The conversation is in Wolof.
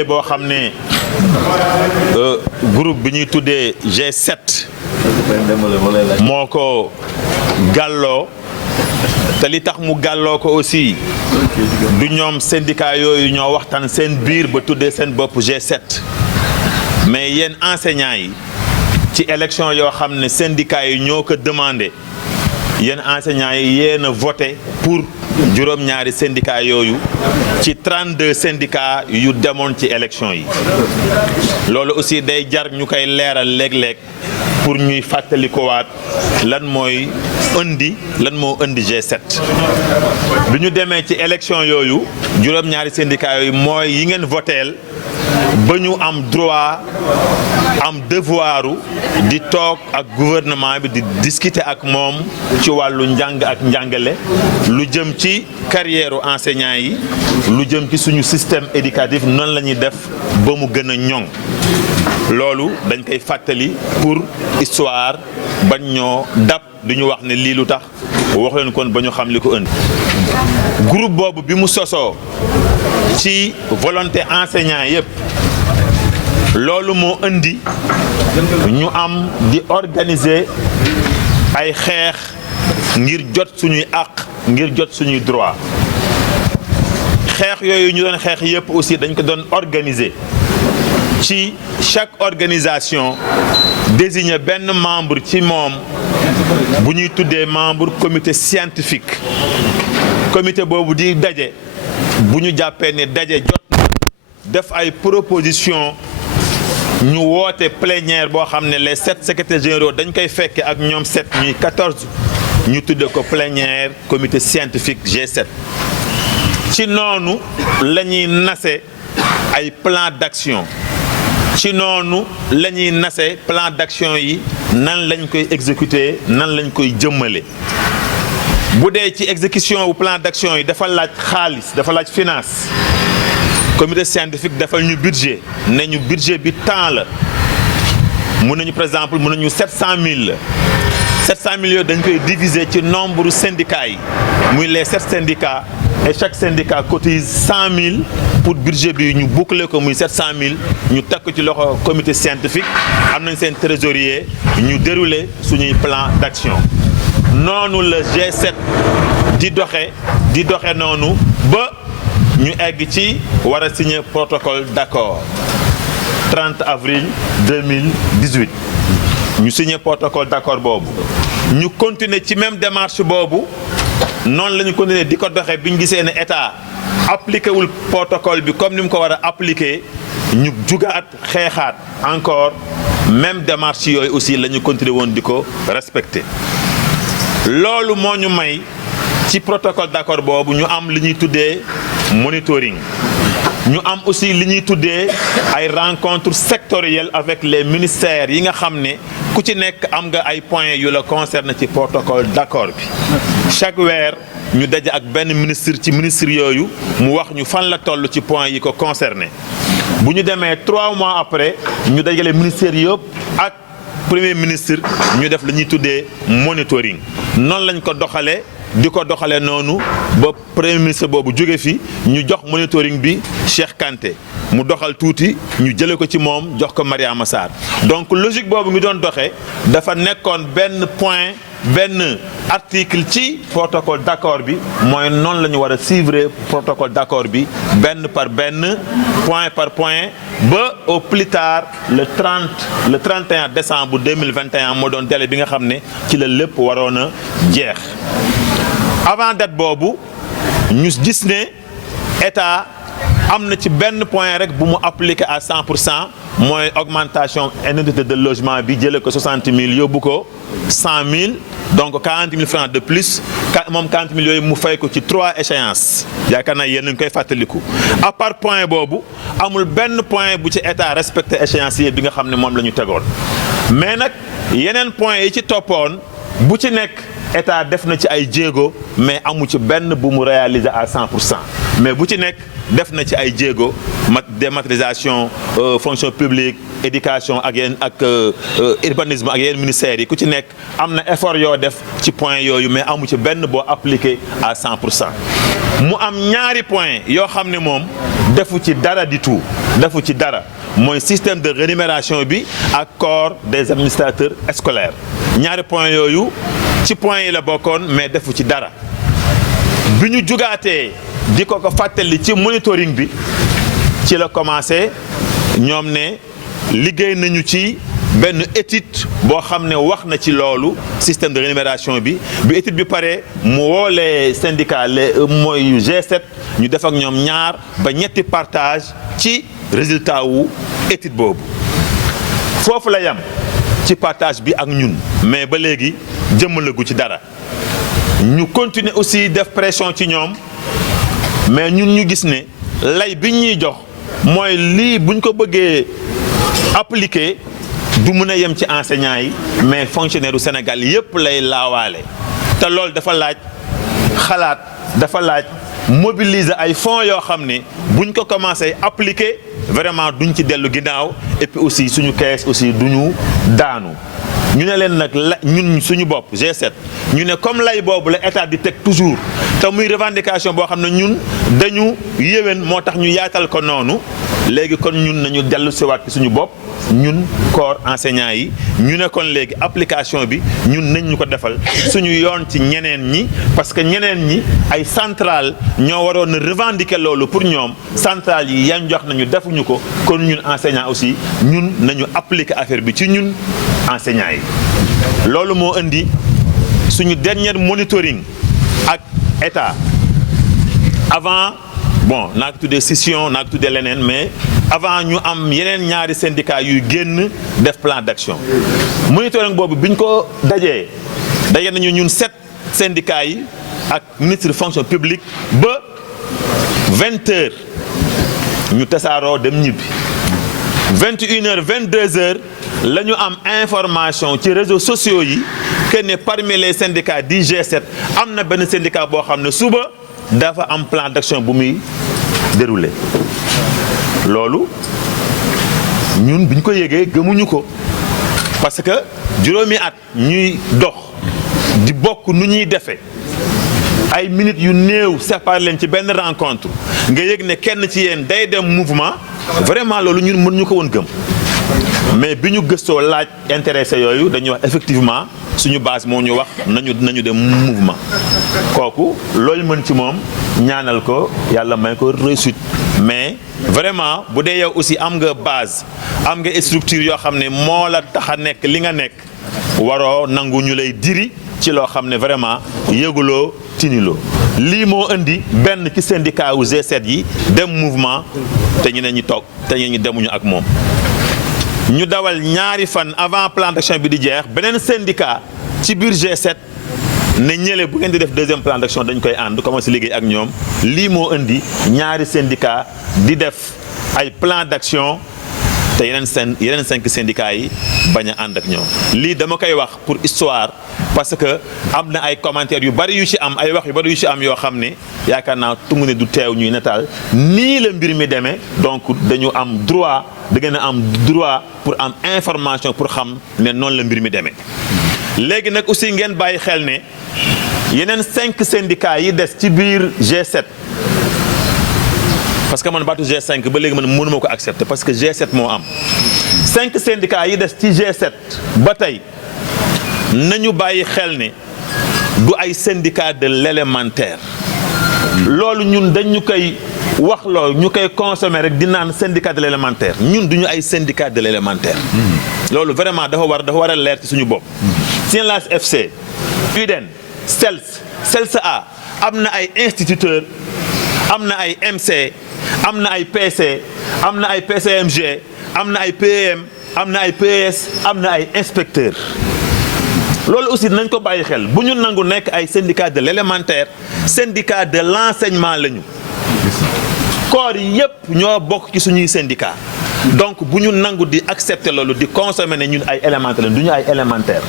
boo xam ne groupe bi ñuy tuddee G7 moo ko gàlloo te li tax mu gàlloo ko aussi du ñoom syndicat yooyu ñoo waxtaan seen biir ba tuddee seen bopp G7 mais yéen enseignants yi ci élection yoo xam ne syndicats yi ñoo ko demandé yéen enseignants yi yéen a voté pour juróom-ñaari syndicats yooyu ci 32 syndicats yu demoon ci élection yi loolu aussi day jar ñu koy leeral léeg-léeg pour ñuy fàttalikuwaat lan moo indi G7 bi ñu demee ci élection yooyu juróom-ñaari syndicats yooyu mooy yi ngeen voteel ba ñu am droit am devoiru di toog ak gouvernement bi di discuter ak moom ci wàllu njàng ak njàngale lu jëm ci carrière enseignant yi lu jëm ci suñu système éducatif noonu la ñuy def ba mu gën a ñoŋ loolu dañ koy fàttali pour histoire bañ ñoo dab du ñu wax ne lii lu tax wax leen kon ba ñu xam li ko indi groupe boobu bi mu sosoo ci volonté enseignant yépp loolu moo indi ñu am di organiser ay xeex ngir jot suñuy àq ngir jot suñuy droit xeex yooyu ñu doon xeex yépp aussi dañ ko doon organiser ci chaque organisation désigner benn membre ci moom bu ñuy tuddee membre comité scientifique comité boobu di daje bu ñu jàppee ne daje jot na def ay proposition ñu woote plénière boo xam ne les 7 secrétaires généraux dañ koy fekke ak ñoom 7 ñuy 14 ñu tudde ko plénière comité scientifique G7 ci noonu la ñuy nase ay plan d'action ci noonu la ñuy nase plan d'action yi nan lañ koy exécuter nan lañ koy jëmmale bu dee ci exécution wu plan d'action yi dafa laaj xaalis dafa laaj finance comité scientifique defal ñu budget ne ñu budget bi temps la mun nañu par exemple mun nañu 700000 la 700000 yooyu dañ koy diviser ci nombre syndicats yi muy les 7 syndicats et chaque syndicat cotise 100000 pour budget bi ñu boucler ko muy 700000 ñu teg ko ci loxo comité scientifique am nañ seen trésorier ñu dérouler suñuy plan d'action noonu la G7 di doxe noonu ba ñu egg ci war a signer protocole d'accord 30 avril 2018 ñu signer protocole d'accord boobu ñu continuer ci même démarche boobu noonu la ñu continuer di ko doxee bi ñu gisee ne état appliqué wul protocole bi comme ni mu ko war a appliquer ñu jugaat xeexaat encore même démarche yooyu aussi la ñu continuer woon di ko respecter loolu moo ñu may ci protocole d'accord boobu ñu am li ñuy tuddee monitoring ñu am aussi li ñuy tuddee ay rencontres sectorielles avec les ministères yi nga xam ne ku ci nekk am nga ay points yu la concerne ci protocole d'accord bi chaque weer ñu daje ak benn ministre ci ministre yooyu mu wax ñu fan la toll ci points yi ko concerné bu ñu demee 3 mois après ñu dajale ministères yëpp ak premier ministre ñu def li ñuy tuddee monitoring noonu lañ ko doxalee di ko doxalee noonu ba premier ministre boobu jóge fi ñu jox monitoring bi Cheikh Kanté mu doxal tuuti ñu jële ko ci moom jox ko Mariama Sarr donc logique boobu mi doon doxee dafa nekkoon benn point benn article ci protocole d'accord bi mooy noonu la ñu war a suivre protocole d'accord bi benn par benn point par point ba au plus tard le 31 décembre 2021 moo doon délai bi nga xam ne ci la lépp waroon a jeex avant date boobu ñu gis ne état am na ci benn point rek bu mu appliqué à 100% mooy augmentation indemnité de logement bi jëlee ko 60000 yóbbu ko 100000 donc 40000 francs de plus moom 40000 yooyu mu fay ko ci 3 échéances yaakaar naa yéen a ngi koy fàttaliku. à part point boobu amul benn point bu ci état respecté échéancier bi nga xam ne moom la ñu tegoon mais nag yeneen point yi ci toppoon bu ci nekk. état def na ci ay jéego mais amu ci benn bu mu réaliser à 100% mais bu ci nekk def na ci ay jéego dématérialisation fonction publique éducation ak yenn ak urbanisme ak yenn ministères yi ku ci nekk am na effort yoo def ci point yooyu mais amu ci benn boo appliqué à 100%. mu am ñaari point yoo xam ne moom defu ci dara du tout defu ci dara mooy système de rémunération bi ak corps des administrateurs scolaires ñaari point yooyu ci point yi la bokkoon mais defu ci dara bi ñu jugaatee di ko fàttali ci monitoring bi ci la commencé ñoom ne liggéey nañu ci benn étude boo xam ne wax na ci loolu système de rémunération bi étude bi pare mu woo les syndicats mooy G7 ñu def ak ñoom ñaar ba ñetti partage ci résultat wu étude boobu foofu la yam ci partage bi ak ñun mais ba léegi jëmmalagu ci dara ñu continuer aussi def pression ci ñoom mais ñun ñu gis ne lay bi ñuy jox mooy lii buñ ko bëggee appliquer du mën a yem ci enseignants yi mais fonctionnaire u Sénégal yépp lay laawaale te loolu dafa laaj xalaat dafa laaj mobiliser ay fonds yoo xam ne buñ ko commencé appliquer vraiment duñ ci dellu ginnaaw et puis aussi suñu kees aussi duñu daanu ñu ne leen nag la ñun suñu bopp G7 ñu ne comme lay boobu la état di teg toujours te muy revendication boo xam ne ñun dañu yéwén moo tax ñu yaatal ko noonu léegi kon ñun nañu dellu siwaat ci suñu bopp ñun corps enseignants yi ñu ne kon léegi application bi ñun nañ ñu ko defal suñu yoon ci ñeneen ñi parce que ñeneen ñi ay centrale ñoo waroon a revendiquer loolu pour ñoom centrale yi yan jox nañu defuñu ko kon ñun enseignants aussi ñun nañu appliquer affaire bi ci ñun enseignants yi loolu moo indi suñu dernier monitoring ak état avant bon naa ko tuddee scission naa ko tuddee leneen mais avant ñu am yeneen ñaari syndicats yuy génn def plan d'action monitoring boobu biñ ko daje nañu ñun 7 syndicats yi ak ministre de fonction publique ba 20 heures ñu tasaaroo dem ñibbi 21 heures 22 heures la ñu am information ci réseaux sociaux yi que ne parmi les syndicats du G7 am na benn syndicat boo xam ne suba dafa am plan d'action bu muy déroulé loolu ñun biñ ko yégee gëmuñu ko parce que juróomi at ñuy dox di bokk nu ñuy defee ay minutes yu néew séparé leen ci benn rencontre nga yëg ne kenn ci yéen day dem mouvement vraiment loolu ñun mën ñu ko woon gëm mais bi ñu gëstoo laaj intéressé yooyu dañuy wax effectivement suñu base moo ñu wax nañu dem mouvement kooku loolu mën ci moom ñaanal ko yàlla may ko réussite mais vraiment bu dee yow aussi am nga base am nga structure yoo xam ne moo la tax a nekk li nga nekk waroo nangu ñu lay diri ci loo xam ne vraiment yëguloo tiniloo lii moo indi benn ci syndicat wu G7 yi dem mouvement te ñu ne ñu toog te ñu demuñu ak moom ñu dawal ñaari fan avant plan d'action bi di jeex beneen syndicat ci biir G7 ne ñële bu ngeen di def deuxième plan d'action dañ koy ànd commencé liggéey ak ñoom lii moo indi ñaari syndicat di def ay plan d'action te yeneen 5 syndicats yi bañ a ànd ak ñoom lii dama koy wax pour histoire parce que am na ay commentaires yu bari yu ci am ay wax yu bari yu ci am yoo xam ne yaakaar naa tungu ne du teew ñuy nataal nii la mbir mi demee donc dañu am droit da ngeen a am droit pour am information pour xam ne noonu la mbir mi demee léegi nag aussi ngeen bàyyi xel ne yeneen 5 syndicats yi des ci biir G7 parce que man baatu G5 ba léegi man mënuma ko accepter parce que G7 moo am 5 syndicats yi des ci G7 ba tey nañu bàyyi xel ne du ay syndicats de l'élémentaire loolu ñun dañu koy wax loolu ñu koy consommer rek di naan syndicat de l'élémentaire ñun duñu ay syndicat de l'élémentaire loolu vraiment dafa war a leer ci suñu bopp Sinlas FC UDEN CELS A am na ay instituteurs am na ay MC am na ay PC am na ay PCMG am na ay PEM am na ay PES am na ay inspecteurs loolu aussi nañ ko bàyyi xel bu ñu nangu nekk ay syndicat de l'élémentaire syndicat de l'enseignement lañu corps yi yépp ñoo bokk ci suñuy syndicat donc bu ñu nangu di accepter loolu di consommer ne ñun ay élémentaire lañu du ñu ay élémentaire